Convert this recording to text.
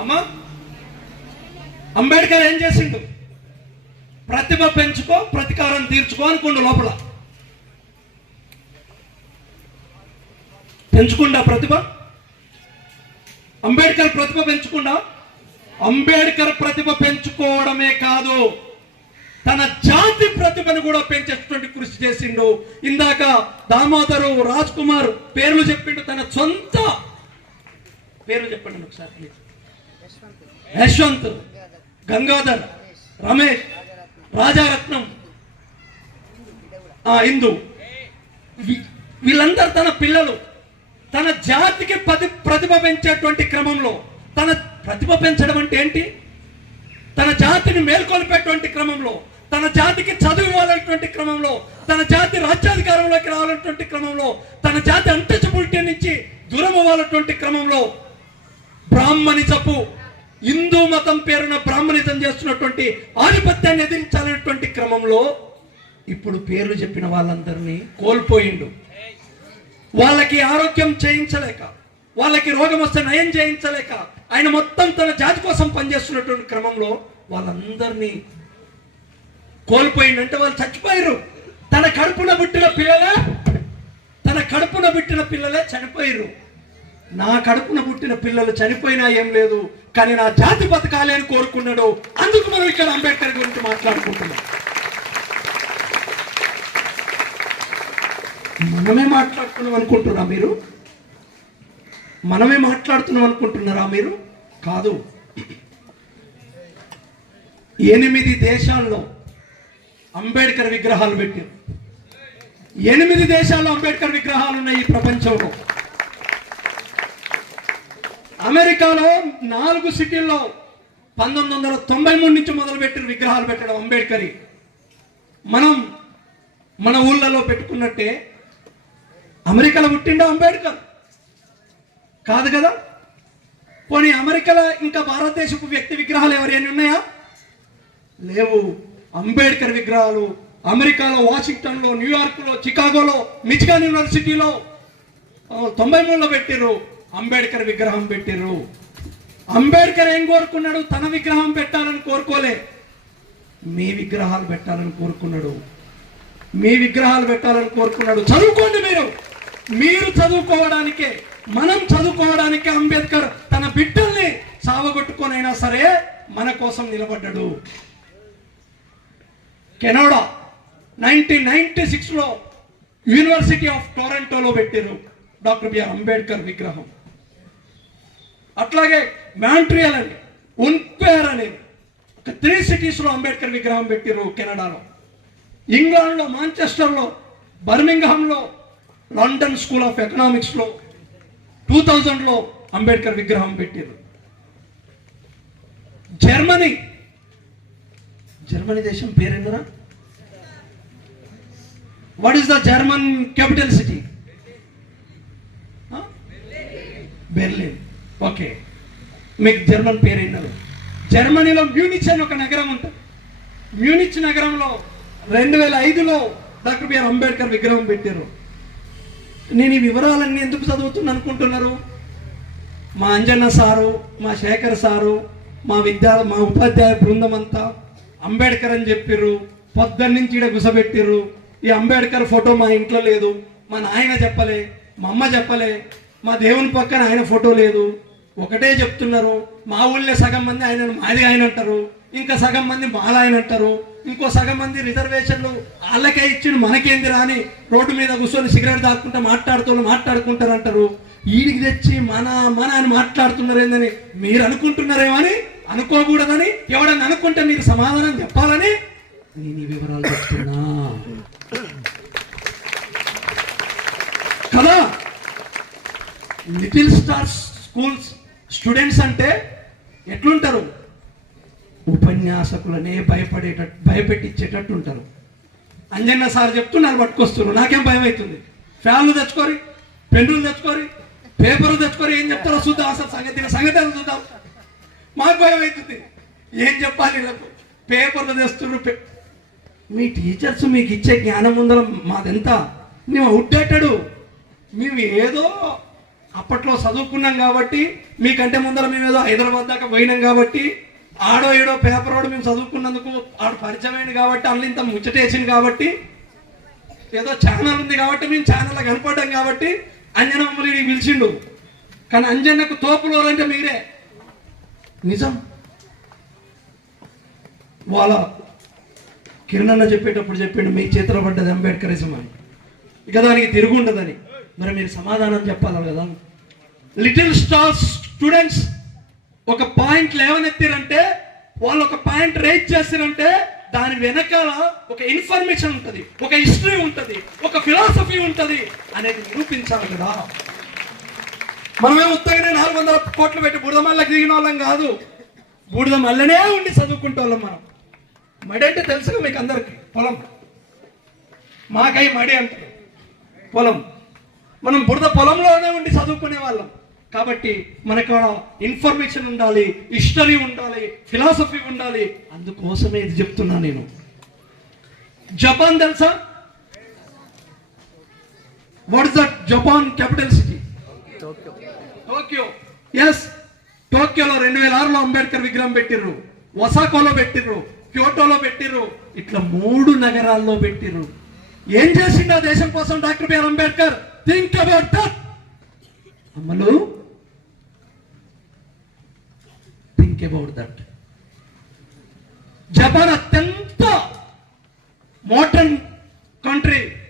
అమ్మా అంబేద్కర్ ఏం చేసిండు? ప్రతిభ పెంచుకో ప్రతీకారం తీర్చుకో అనుకుండు లోపల. పెంచుకుండా ప్రతిభ? అంబేద్కర్ ప్రతిభ పెంచుకుండా? అంబేద్కర్ ప్రతిభ పెంచుకోవడమే కాదు తన జాతి ప్రతిభను కూడా పెంచేటువంటి కృషి చేసిండు. ఇందాక దామోదరు రాజ్ కుమార్ పేర్లు చెప్పిండు తన సొంత పేర్లు చెప్పండి ఒకసారి ప్లీజ్ యశ్వంత్ గంగాధర్ రమేష్ రాజారత్నం ఆ, ఇందు వీళ్ళందరూ తన పిల్లలు. తన జాతికి ప్రతి ప్రతిభ పెంచేటువంటి క్రమంలో తన ప్రతిభ పెంచడం అంటే ఏంటి? తన జాతిని మేల్కొల్పేటువంటి క్రమంలో తన జాతికి చదువు ఇవ్వాలనేటువంటి క్రమంలో తన జాతి రాజ్యాధికారంలోకి రావాలనేటువంటి క్రమంలో తన జాతి అంటచబులిటీ నుంచి దూరం అవ్వాలనేటువంటి క్రమంలో బ్రాహ్మణిజపు హిందూ మతం పేరున బ్రాహ్మణితం చేస్తున్నటువంటి ఆధిపత్యాన్ని ఎదిరించాలనేటువంటి క్రమంలో ఇప్పుడు పేర్లు చెప్పిన వాళ్ళందరినీ కోల్పోయిండు. వాళ్ళకి ఆరోగ్యం చేయించలేక వాళ్ళకి రోగం వస్తే నయం చేయించలేక ఆయన మొత్తం తన జాతి కోసం పనిచేస్తున్నటువంటి క్రమంలో వాళ్ళందరినీ కోల్పోయిందంటే వాళ్ళు చచ్చిపోయారు తన కడుపున పుట్టిన పిల్లలే తన కడుపున పుట్టిన పిల్లలే చనిపోయారు నా కడుపున పుట్టిన పిల్లలు చనిపోయినా ఏం లేదు కానీ నా జాతి బతకాలి అని కోరుకున్నాడు. అందుకు మనం ఇక్కడ అంబేద్కర్ గురించి మాట్లాడుకుంటున్నాం. మనమే మాట్లాడుతున్నాం అనుకుంటున్నా మీరు? మనమే మాట్లాడుతున్నాం అనుకుంటున్నారా మీరు? కాదు. ఎనిమిది దేశాల్లో అంబేద్కర్ విగ్రహాలు పెట్టారు. ఎనిమిది దేశాల్లో అంబేద్కర్ విగ్రహాలు ఉన్నాయి ఈ ప్రపంచంలో. అమెరికాలో నాలుగు సిటీల్లో పంతొమ్మిది వందల తొంభై మూడు నుంచి మొదలుపెట్టిన విగ్రహాలు పెట్టడం అంబేద్కర్. మనం మన ఊళ్ళలో పెట్టుకున్నట్టే అమెరికాలో పుట్టిండా అంబేద్కర్. కాదు కదా? పోనీ అమెరికాలో ఇంకా భారతదేశపు వ్యక్తి విగ్రహాలు ఎవరైనా ఉన్నాయా? లేవు. అంబేద్కర్ విగ్రహాలు అమెరికాలో వాషింగ్టన్లో న్యూయార్క్లో చికాగోలో మిచిగాన్ యూనివర్సిటీలో తొంభై మూడులో పెట్టారు అంబేద్కర్ విగ్రహం పెట్టిర్రు. అంబేద్కర్ ఏం కోరుకున్నాడు? తన విగ్రహం పెట్టాలని కోరుకోలే. మీ విగ్రహాలు పెట్టాలని కోరుకున్నాడు. మీ విగ్రహాలు పెట్టాలని కోరుకున్నాడు. చదువుకోండి మీరు. మీరు చదువుకోవడానికే మనం చదువుకోవడానికే అంబేద్కర్ తన బిడ్డల్ని సావగొట్టుకొనైనా సరే మన కోసం నిలబడ్డాడు. కెనడా నైన్టీన్ నైన్టీ సిక్స్లో యూనివర్సిటీ ఆఫ్ టొరంటోలో పెట్టారు డాక్టర్ బిఆర్ అంబేద్కర్ విగ్రహం. అట్లాగే మ్యాంట్రియల్ అని ఉన్పేర్ అనేది ఒక త్రీ సిటీస్లో అంబేద్కర్ విగ్రహం పెట్టిరు కెనడాలో. ఇంగ్లాండ్లో మాంచెస్టర్లో బర్మింగ్హామ్లో లండన్ స్కూల్ ఆఫ్ ఎకనామిక్స్లో టూ థౌజండ్లో అంబేద్కర్ విగ్రహం పెట్టిరు జర్మనీ. జర్మనీ దేశం పేరేందరా? What is the German capital city Berlin okay. మీకు జర్మన్ పేరు ఏంటది? జర్మనీలో మ్యూనిచ్ అని ఒక నగరం ఉంటుంది. మ్యూనిచ్ నగరంలో రెండు వేల ఐదులో డాక్టర్ బిఆర్ అంబేద్కర్ విగ్రహం పెట్టారు. నేను ఈ వివరాలన్నీ ఎందుకు చదువుతున్నా అనుకుంటున్నారు? మా అంజన్న సారు మా శేఖర్ సారు మా విద్యా మా ఉపాధ్యాయ బృందం అంతా అంబేద్కర్ అని చెప్పిర్రు. పొద్దున్న నుంచి ఈడ గుసబెట్టిర్రు ఈ అంబేద్కర్ ఫోటో మా ఇంట్లో లేదు. మా నాయన చెప్పలే మా అమ్మ చెప్పలే మా దేవుని పక్కన ఆయన ఫోటో లేదు. ఒకటే చెప్తున్నారు మా ఊళ్ళో సగం మంది ఆయన మాది ఆయన అంటారు ఇంకా సగం మంది మాల ఆయన అంటారు ఇంకో సగం మంది రిజర్వేషన్లు వాళ్ళకే ఇచ్చిన మనకేంది రాని రోడ్డు మీద కూర్చొని సిగరెట్ తాక్కుంటా మాట్లాడుతూ మాట్లాడుకుంటారు అంటారు. ఈడికి తెచ్చి మన మన అని మాట్లాడుతున్నారేందని మీరు అనుకుంటున్నారేమో అని అనుకోకూడదని ఎవడని అనుకుంటే మీరు సమాధానం చెప్పాలని నేను ఈ వివరాలు చెప్తున్నా. కదా? లిటిల్ స్టార్స్ స్కూల్స్ స్టూడెంట్స్ అంటే ఎట్లుంటారు? ఉపన్యాసకులనే భయపడేటట్టు భయపెట్టించేటట్టు ఉంటారు. అంజన్న సార్ చెప్తున్నారు పట్టుకొస్తున్నారు. నాకేం భయం అవుతుంది ఫ్యాన్లు తెచ్చుకోరి పెన్నులు తెచ్చుకోరి పేపర్లు తెచ్చుకోరి ఏం చెప్తారో చూద్దాం. అసలు సంగతి సంగతి చూద్దాం. మాకు భయం అవుతుంది ఏం చెప్పాలి వీళ్ళకు? పేపర్లు తెస్తున్నారు మీ టీచర్స్ మీకు ఇచ్చే జ్ఞానం ఉందరం మాదెంత? మేము అవుట్డేటెడ్ మేము ఏదో అప్పట్లో చదువుకున్నాం కాబట్టి మీకంటే ముందర మేము ఏదో హైదరాబాద్ దాకా పోయినాం కాబట్టి ఆడో ఏడో పేపర్ వాడు మేము చదువుకున్నందుకు ఆడు పరిచయం కాబట్టి అందులో ఇంత ముచ్చటేసింది కాబట్టి ఏదో ఛానల్ ఉంది కాబట్టి మేము ఛానల్లో కనపడ్డాం కాబట్టి అంజన మమ్మల్ని పిలిచిండు. కానీ అంజన్నకు తోపులో అంటే మీరే. నిజం? వాళ్ళ కిరణన్న చెప్పేటప్పుడు చెప్పిండు మీ చేతిలో పడ్డది అంబేద్కరిజం అని. ఇక దానికి తిరుగుండదని. మరి మీరు సమాధానం చెప్పాలి కదా? లిటిల్ స్టార్ స్టూడెంట్స్ ఒక పాయింట్ లేవనెత్తారంటే వాళ్ళు ఒక పాయింట్ రేజ్ చేస్తారంటే దాని వెనకాల ఒక ఇన్ఫర్మేషన్ ఉంటుంది ఒక హిస్టరీ ఉంటుంది ఒక ఫిలాసఫీ ఉంటుంది అనేది నిరూపించాలి కదా. మనమే ఉత్తగానే నాలుగు వందల కోట్లు పెట్టి బురద మల్లకి దిగిన వాళ్ళం కాదు. బూడిద మల్లనే ఉండి చదువుకుంటే వాళ్ళం మనం. మడి అంటే తెలుసుగా మీకు అందరికి పొలం. మాకై మడి అంటారు. పొలం. మనం బురద పొలంలోనే ఉండి చదువుకునే వాళ్ళం కాబట్టి మనకు ఇన్ఫర్మేషన్ ఉండాలి హిస్టరీ ఉండాలి ఫిలాసఫీ ఉండాలి. అందుకోసమే ఇది చెప్తున్నా నేను. జపాన్ తెలుసా? What is that Japan capital city Tokyo yes టోక్యోలో రెండు వేల ఆరులో అంబేద్కర్ విగ్రహం పెట్టిర్రు. ఒసాకోలో పెట్టిర్రు. క్యోటోలో పెట్టిర్రు. ఇట్లా మూడు నగరాల్లో పెట్టిర్రు. ఏం చేసిండు ఆ దేశం కోసం doctor B R Ambedkar? Think about that అమ్మలు థింక్ అబౌట్ దట్